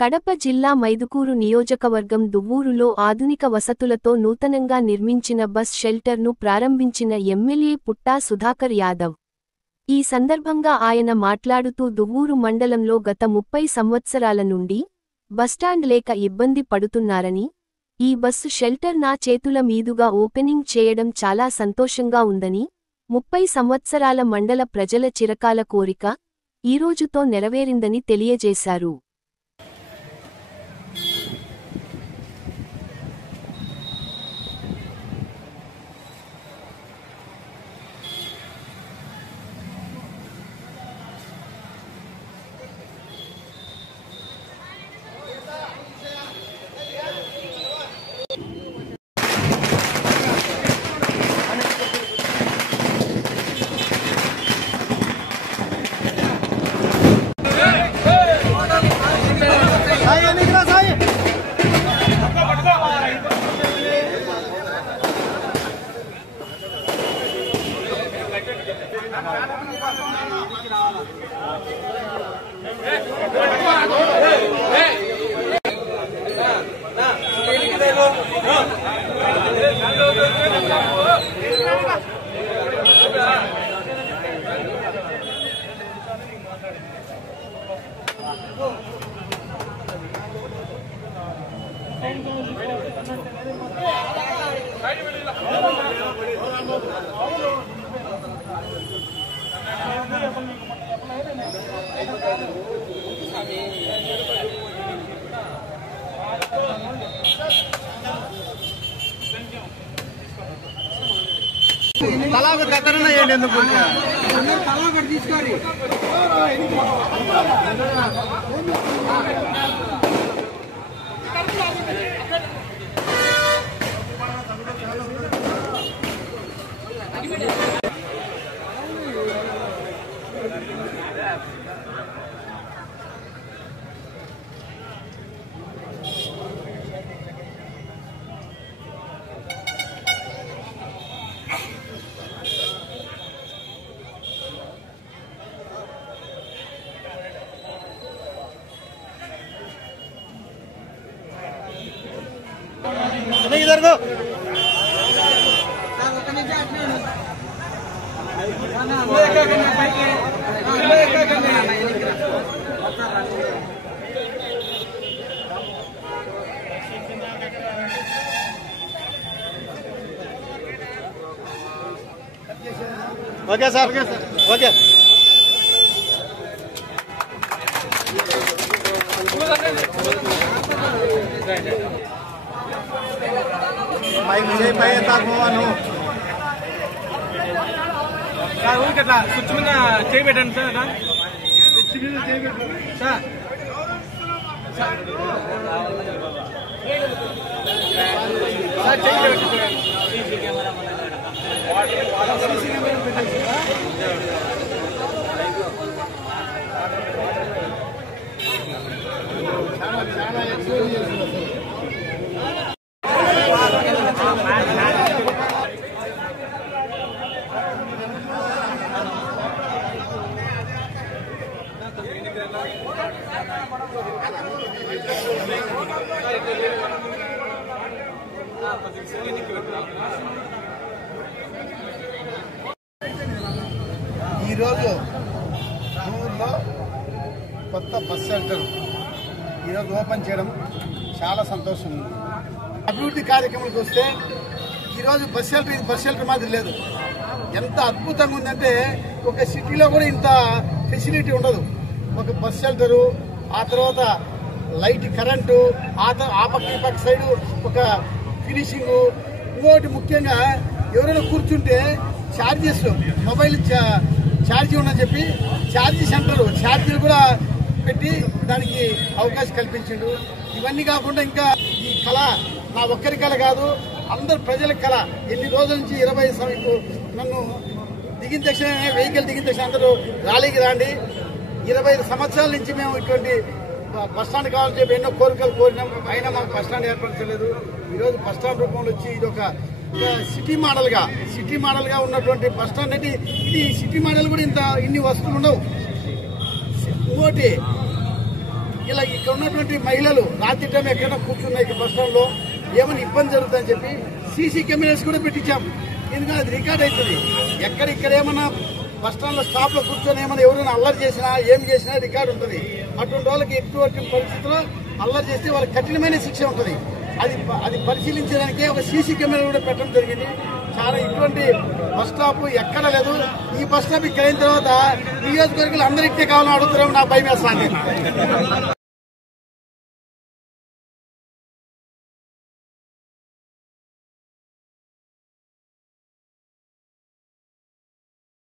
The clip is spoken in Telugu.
కడప జిల్లా మైదుకూరు నియోజకవర్గం దువ్వూరులో ఆధునిక వసతులతో నూతనంగా నిర్మించిన బస్ షెల్టర్ను ప్రారంభించిన ఎమ్మెల్యే పుట్టా సుధాకర్ యాదవ్. ఈ సందర్భంగా ఆయన మాట్లాడుతూ దువ్వూరు మండలంలో గత 30 సంవత్సరాల నుండి బస్టాండ్ లేక ఇబ్బంది పడుతున్నారని, ఈ బస్సు షెల్టర్ నా చేతుల మీదుగా ఓపెనింగ్ చేయడం చాలా సంతోషంగా ఉందని, 30 సంవత్సరాల మండల ప్రజల చిరకాల కోరిక ఈరోజుతో నెరవేరిందని తెలియజేశారు. తలాగొట్టు కత్తరన్నా ఏంటి ఎందుకు తలాగొట్టు తీసుకోవాలి. इधर को ओके सर ओके స్విచ్ మీద చేయబెట్టండి సార్. స్విచ్ మీద చేయబెట్టండి సార్. ఈరోజు ఊళ్ళో కొత్త బస్ షెల్టర్ ఈరోజు ఓపెన్ చేయడం చాలా సంతోషం ఉంది. అభివృద్ధి కార్యక్రమాలకు వస్తే ఈరోజు బస్ షెల్టర్ మాదిరి లేదు. ఎంత అద్భుతంగా ఉందంటే ఒక సిటీలో కూడా ఇంత ఫెసిలిటీ ఉండదు. ఒక బస్ షెల్టరు, ఆ తర్వాత లైట్ కరెంటు, ఆ పక్క సైడు ఒక ఫినిషింగ్. ఇంకోటి ముఖ్యంగా ఎవరైనా కూర్చుంటే ఛార్జెస్, మొబైల్ ఛార్జీ ఉందని చెప్పి ఛార్జీ సెంటర్ ఛార్జీలు కూడా పెట్టి దానికి అవకాశం కల్పించిండు. ఇవన్నీ కాకుండా ఇంకా ఈ కళ నా ఒక్కరి కళ కాదు, అందరు ప్రజల కళ. ఎన్ని రోజుల నుంచి 20 నన్ను దిగిన తక్షణ వెహికల్ దిగిన తక్షణ అందరూ ర్యాలీకి రాండి. 25 సంవత్సరాల నుంచి మేము ఇటువంటి బస్టాండ్ కావాలని చెప్పి ఎన్నో కోరికలు కోరినాం. అయినా మాకు బస్టాండ్ ఏర్పరచలేదు. ఈరోజు బస్టాండ్ రూపంలో వచ్చి ఇది ఒక సిటీ మోడల్ గా ఉన్నటువంటి బస్టాండ్ అంటే ఇది సిటీ మోడల్ కూడా ఇన్ని వస్తువులు ఉండవు. ఇంకోటి ఇలా ఇక్కడ ఉన్నటువంటి మహిళలు రాత్రి టైం ఎక్కడ కూర్చున్నాయి బస్ స్టాండ్ లో ఏమైనా ఇబ్బంది జరుగుతుందని చెప్పి సీసీ కెమెరాస్ కూడా పెట్టించాం. ఎందుకంటే అది రికార్డ్ అవుతుంది. ఇక్కడ ఏమన్నా బస్ స్టాండ్ లో స్టాప్ లో కూర్చొని ఏమైనా ఎవరైనా అల్లరి చేసినా ఏం చేసినా రికార్డు ఉంటుంది. అటువంటి వాళ్ళకి ఎటువంటి పరిస్థితుల్లో అల్లరి చేస్తే వాళ్ళకి కఠినమైన శిక్ష ఉంటుంది. అది పరిశీలించడానికి ఒక సీసీ కెమెరా కూడా పెట్టడం జరిగింది. చాలా ఇటువంటి బస్ స్టాప్ ఎక్కడ లేదు. ఈ బస్ స్టాప్ ఇక్కడ అయిన తర్వాత నియోజకవర్గాలు అందరికీ కావాలని అడుగుతున్నాము. నా భయం వేస్తాను.